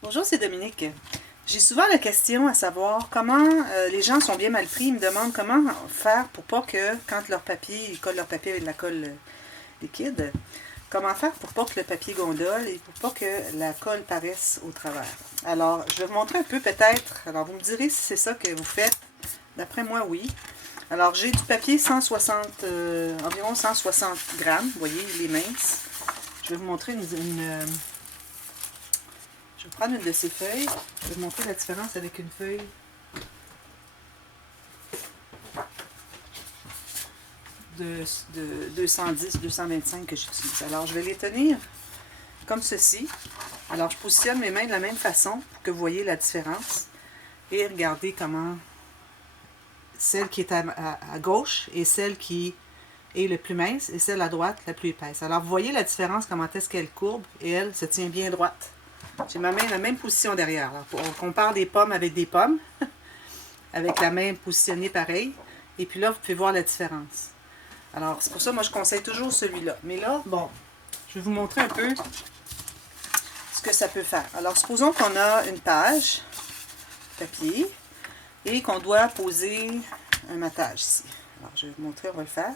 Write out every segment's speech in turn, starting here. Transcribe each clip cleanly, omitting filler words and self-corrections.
Bonjour, c'est Dominique. J'ai souvent la question à savoir comment les gens sont bien mal pris. Ils me demandent comment faire pour pas que, quand leur papier, ils collent leur papier avec de la colle liquide, comment faire pour pas que le papier gondole et pour pas que la colle paraisse au travers. Alors, je vais vous montrer un peu peut-être. Alors, vous me direz si c'est ça que vous faites. D'après moi, oui. Alors, j'ai du papier 160, environ 160 grammes. Vous voyez, il est mince. Je vais vous montrer je vais prendre une de ces feuilles. Je vais vous montrer la différence avec une feuille de 210-225 que j'utilise. Alors, je vais les tenir comme ceci. Alors, je positionne mes mains de la même façon pour que vous voyez la différence. Et regardez comment celle qui est à gauche et celle qui est le plus mince et celle à droite la plus épaisse. Alors, vous voyez la différence, comment est-ce qu'elle courbe et elle se tient bien droite. J'ai ma main dans la même position derrière. Alors, on compare des pommes avec des pommes, avec la main positionnée pareil. Et puis là, vous pouvez voir la différence. Alors, c'est pour ça, moi, je conseille toujours celui-là. Mais là, bon, je vais vous montrer un peu ce que ça peut faire. Alors, supposons qu'on a une page papier et qu'on doit poser un matage ici. Alors, je vais vous montrer, on va le faire.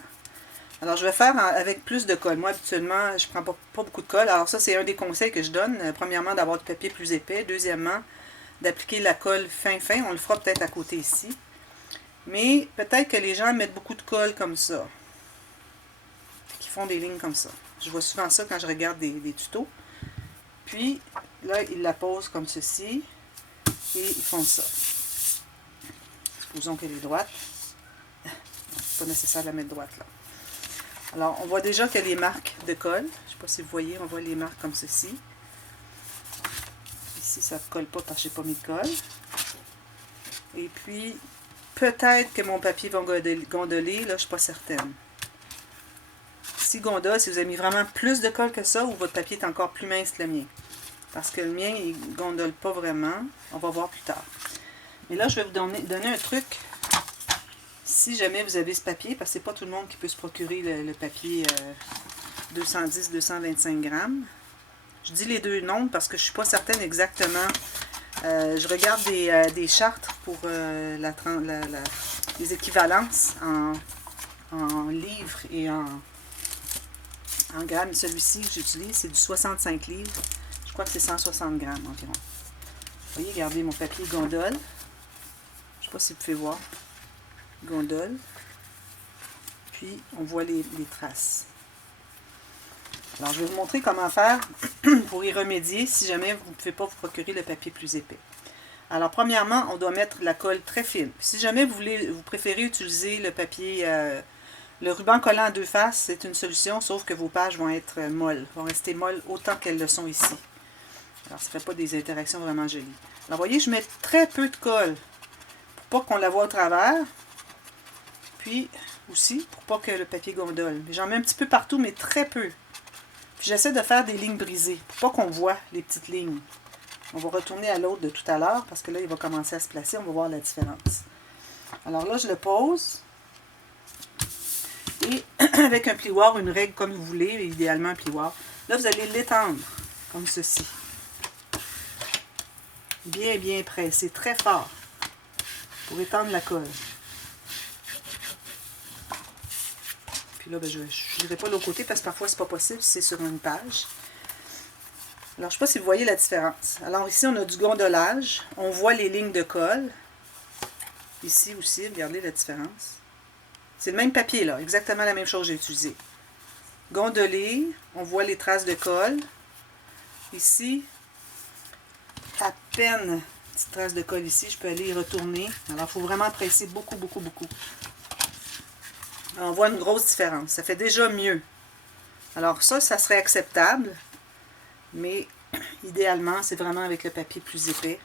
Alors, je vais faire avec plus de colle. Moi, habituellement, je ne prends pas beaucoup de colle. Alors, ça, c'est un des conseils que je donne. Premièrement, d'avoir du papier plus épais. Deuxièmement, d'appliquer la colle fin. On le fera peut-être à côté ici. Mais peut-être que les gens mettent beaucoup de colle comme ça. Qui font des lignes comme ça. Je vois souvent ça quand je regarde des tutos. Puis, là, ils la posent comme ceci. Et ils font ça. Supposons qu'elle est droite. C'est pas nécessaire de la mettre droite, là. Alors, on voit déjà qu'il y a les marques de colle. Je ne sais pas si vous voyez, on voit les marques comme ceci. Ici, ça ne colle pas parce que je n'ai pas mis de colle. Et puis, peut-être que mon papier va gondoler, là, je ne suis pas certaine. Si gondole, si vous avez mis vraiment plus de colle que ça, ou votre papier est encore plus mince que le mien. Parce que le mien, il ne gondole pas vraiment. On va voir plus tard. Mais là, je vais vous donner un truc. Si jamais vous avez ce papier, parce que c'est pas tout le monde qui peut se procurer le papier 210-225 grammes. Je dis les deux nombres parce que je ne suis pas certaine exactement. Je regarde des chartes pour les équivalences en livres et en grammes. Celui-ci que j'utilise, c'est du 65 livres. Je crois que c'est 160 grammes environ. Vous voyez, regardez mon papier gondole. Je ne sais pas si vous pouvez voir. Gondole. Puis, on voit les traces. Alors, je vais vous montrer comment faire pour y remédier si jamais vous ne pouvez pas vous procurer le papier plus épais. Alors, premièrement, on doit mettre la colle très fine. Si jamais vous préférez utiliser le papier, le ruban collant à deux faces, c'est une solution, sauf que vos pages vont être molles, vont rester molles autant qu'elles le sont ici. Alors, ça ne fait pas des interactions vraiment jolies. Alors, vous voyez, je mets très peu de colle pour pas qu'on la voit au travers. Puis, aussi, pour pas que le papier gondole. J'en mets un petit peu partout, mais très peu. Puis, j'essaie de faire des lignes brisées, pour pas qu'on voit les petites lignes. On va retourner à l'autre de tout à l'heure, parce que là, il va commencer à se placer. On va voir la différence. Alors là, je le pose. Et avec un plioir, une règle comme vous voulez, idéalement un plioir. Là, vous allez l'étendre, comme ceci. Bien, bien pressé, très fort, pour étendre la colle. Puis là, ben, je n'irai pas de l'autre côté parce que parfois, c'est pas possible si c'est sur une page. Alors, je ne sais pas si vous voyez la différence. Alors, ici, on a du gondolage. On voit les lignes de colle. Ici aussi, regardez la différence. C'est le même papier, là. Exactement la même chose que j'ai utilisé. Gondolé. On voit les traces de colle. Ici, à peine petite trace de colle ici. Je peux aller y retourner. Alors, il faut vraiment presser beaucoup, beaucoup, beaucoup. On voit une grosse différence. Ça fait déjà mieux. Alors ça serait acceptable. Mais idéalement, c'est vraiment avec le papier plus épais.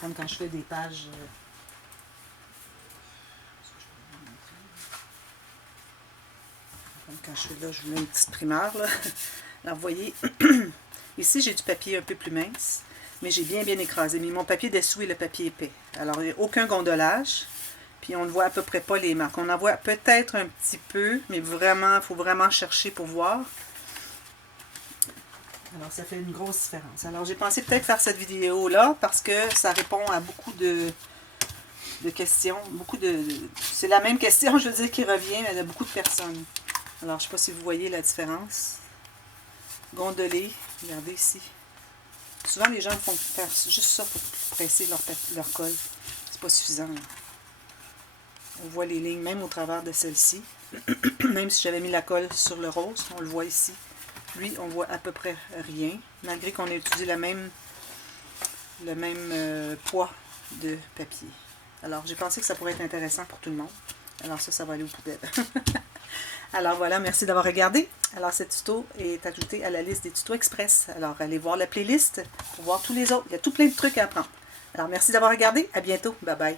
Comme quand je fais des pages. Comme quand je fais là, je vous mets une petite primeur. Là. Alors vous voyez, ici j'ai du papier un peu plus mince. Mais j'ai bien écrasé. Mais mon papier dessous est le papier épais. Alors il n'y a aucun gondolage. Puis on ne voit à peu près pas les marques. On en voit peut-être un petit peu, mais vraiment, il faut vraiment chercher pour voir. Alors, ça fait une grosse différence. Alors, j'ai pensé peut-être faire cette vidéo-là parce que ça répond à beaucoup de questions. C'est la même question, je veux dire, qui revient, mais de beaucoup de personnes. Alors, je ne sais pas si vous voyez la différence. Gondoler, regardez ici. Souvent, les gens font faire juste ça pour presser leur colle. C'est pas suffisant. Là. On voit les lignes, même au travers de celle-ci. Même si j'avais mis la colle sur le rose, on le voit ici. Lui, on voit à peu près rien, malgré qu'on ait utilisé le même poids de papier. Alors, j'ai pensé que ça pourrait être intéressant pour tout le monde. Alors ça va aller aux poubelles. Alors voilà, merci d'avoir regardé. Alors, ce tuto est ajouté à la liste des tutos express. Alors, allez voir la playlist pour voir tous les autres. Il y a tout plein de trucs à apprendre. Alors, merci d'avoir regardé. À bientôt. Bye bye.